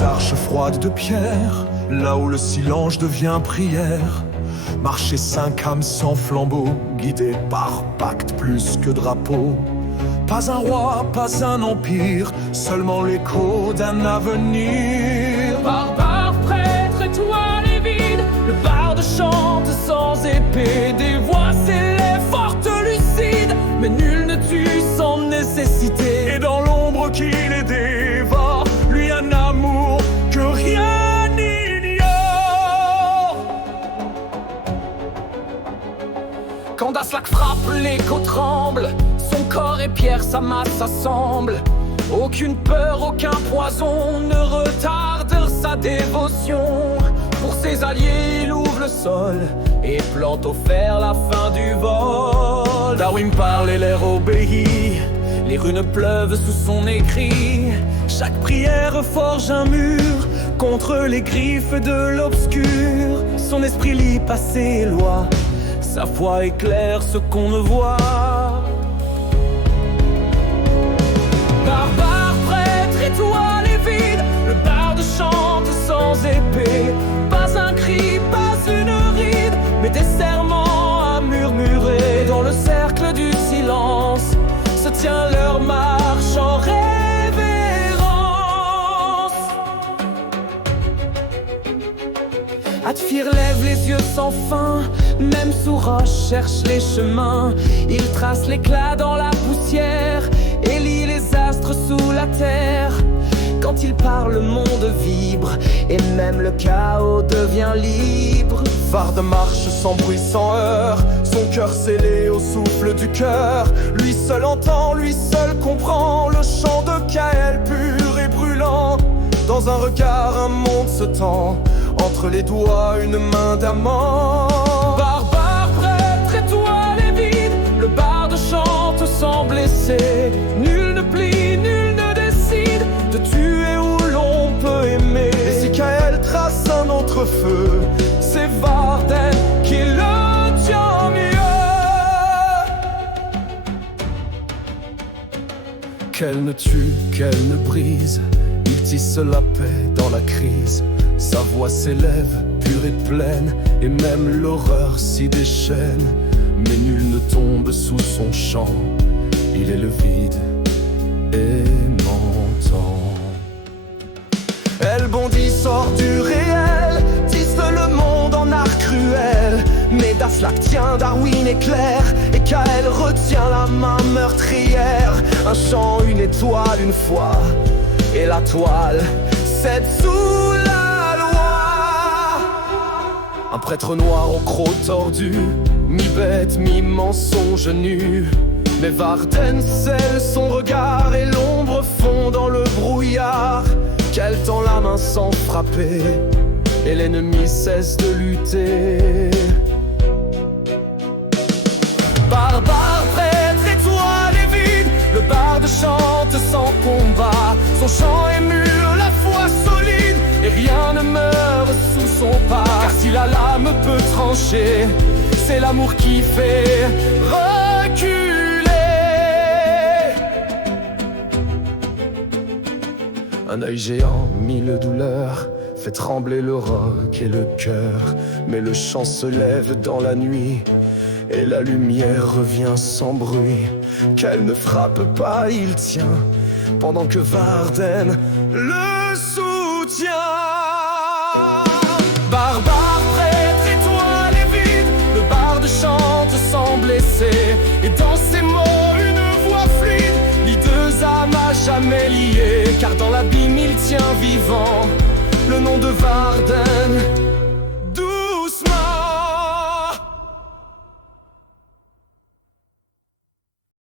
les arches froides de pierre, là où le silence devient prière. Marcher 5 âmes sans flambeau, guidés par pacte plus que drapeau. Pas un roi, pas un empire, seulement l'écho d'un avenir. Barbare, prêtre, étoile et vide, le barde chante sans épée. Des voix s'élèvent fortes, lucides, mais nul ne tue sans nécessité. Et dans l'ombre qui les dévore, lui un amour que rien n'ignore. Quand Daslak frappe, l'écho tremble. Son corps et pierre, sa masse s'assemble. Aucune peur, aucun poison ne retarde sa dévotion. Pour ses alliés, il ouvre le sol et plante au fer la fin du vol. Darwin parle et l'air obéit, les runes pleuvent sous son écrit. chaque prière forge un mur contre les griffes de l'obscur. Son esprit lit passé et loi, sa foi éclaire ce qu'on ne voit. Barbare, prêtre, étoile et vide, le barde chante sans épée. Pas un cri, pas une ride, mais des serments à murmurer. Dans le cercle du silence se tient leur marche en révérence. Atfir lève les yeux sans fin, même sous roche cherche les chemins. Il trace l'éclat dans la poussière et lit les astres sous la terre. Quand il parle, le monde vibre et même le chaos devient libre. Varde marche sans bruit, sans heurts, son cœur scellé au souffle du cœur. Lui seul entend, lui seul comprend le chant de Kael pur et brûlant. Dans un regard, un monde se tend, entre les doigts, une main d'amant. Barbare, prêtre, étoile et vide, le barde chante sans blesser. Nul ne plie, nul ne décide de tuer où l'on peut aimer. Et si Kael trace un autre feu, c'est Varden qui le tient mieux. qu'elle ne tue, qu'elle ne brise, il tisse la paix dans la crise. Sa voix s'élève, pure et pleine, et même l'horreur s'y déchaîne. Mais nul ne tombe sous son chant, il est le vide aimantant. Elle bondit, sort du réel, tisse le monde en art cruel. Mais Daslak tient, Darwin éclaire, et Kael retient la main meurtrière. Un chant, une étoile, une foi, et la toile cède sous la loi. Un prêtre noir au croc tordu, mi-bête, mi-mensonge nu. Mais Varden scelle son regard et l'ombre fond dans le brouillard. Qu'elle tend la main sans frapper et l'ennemi cesse de lutter. Barbare, prêtre, étoile et vide, le barde chante sans combat. Son chant émule la foi solide et rien ne meurt sous son pas. Car si la lame peut trancher, c'est l'amour qui fait reculer. Un œil géant, mille douleurs, fait trembler le roc et le cœur. Mais le chant se lève dans la nuit et la lumière revient sans bruit. Qu'elle ne frappe pas, il tient, pendant que Varden le soutient. Barbare, prêtre, étoile et vide, le barde chante sans blesser. Et dans ses mots, une voix fluide lie deux âmes à jamais liées. Car dans l'abîme, il tient vivant le nom de Varden.